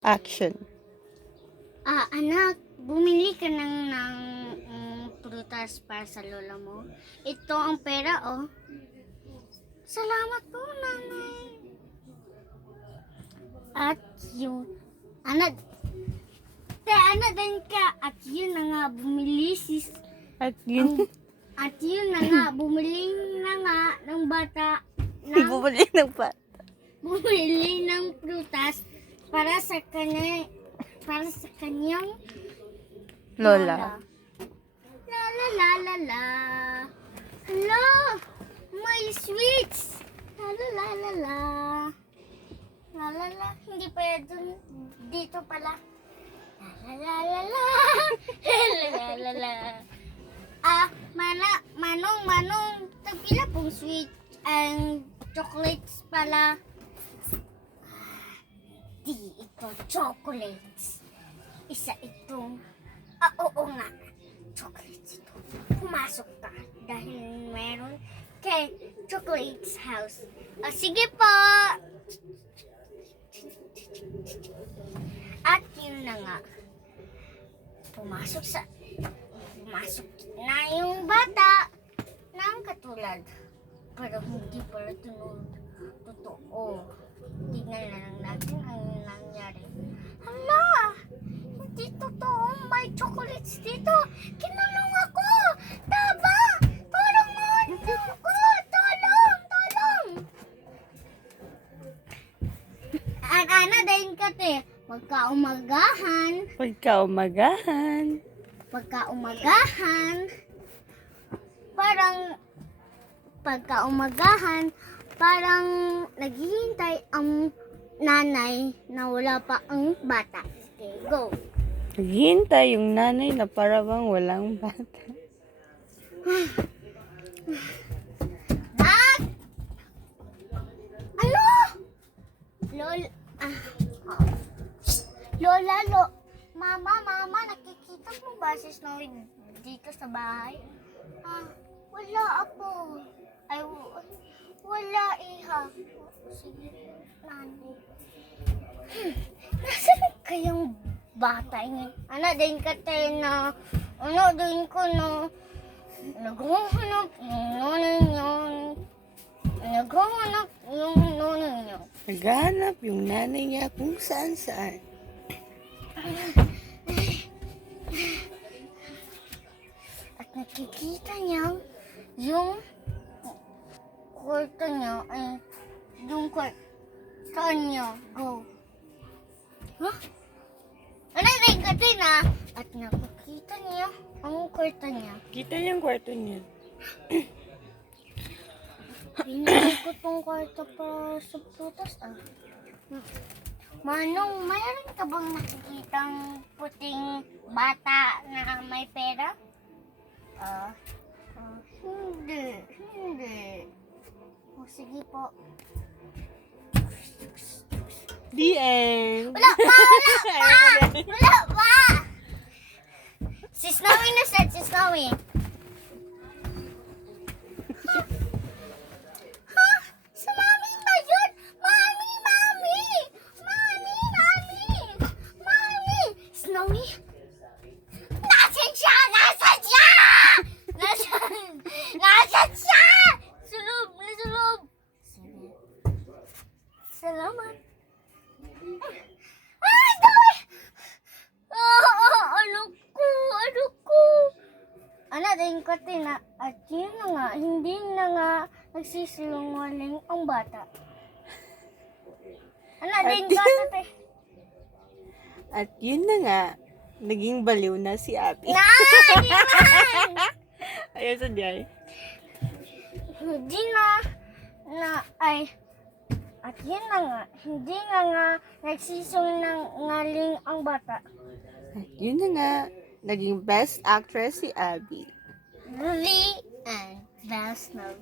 Action. Anak, bumili ka ng prutas para sa lola mo. Ito ang pera, oh. Salamat po, nanay. At yun, anak, din ka. At yun na nga, bumili At yun, at yun na nga, bumili na nga ng bata bumalik ng pa. bumili ng prutas para sa kanyang Lola. La la la la la. Hello, my sweets. La la la la la. La la la. Hindi pa dun. Dito pala. La la la la. La la la la. Manong. Tagpila pong sweet and chocolates pala. Di ito chocolates. Isa itong, oo nga, chocolates ito. Pumasok ka dahil meron kay Chocolates House. Sige po! At yun na nga, pumasok na yung bata ng katulad. Pero hindi pala totoo. Tignan na lang natin ang nangyari. Hala! Hindi totoo. May chocolates dito. Kinulong ako! Taba! Tulong mo! Ako! Tulong! Ana din ka te. Parang naghihintay ang nanay na wala pa ang bata. Okay, go. Naghihintay yung nanay na parang walang bata. At ano? Mama, nakikita mo ba si Snowy dito sa bahay? Wala ako. Wala iha. Sige, nanay. Nasaan kayang bata niya? Din ka tayo na, din ko na, naghahanap yung nanay niya. Naghahanap yung nanay niya kung saan. At nakikita niya yung kwarto niya Go. Huh? Din ka tayo na. At nakikita niya ang kwarto niya. Kita niya yung kwarto niya. Pinili ko tong kwarto para sa prutas, Manong, mayroon ka bang nakikitang puting bata na may pera? Hindi. Sige po. The end. Wala pa! Si Snowy na set, si Snowy. Sa mami ba yun? Mami! Snowy? Nasaan siya? Nasaan siya? Sa loob. Sige. Salamat. Snowy! Ano ko? Din ko tina. At yun na nga, hindi na nga nagsisinungaling ang bata. Din ko tina. At yun na nga, naging baliw na si Abby. Ayun sa diyan. Hindi at yun na nga, hindi nga nagsisinungaling ang bata. At yun na nga, naging best actress si Abby. Really and best love.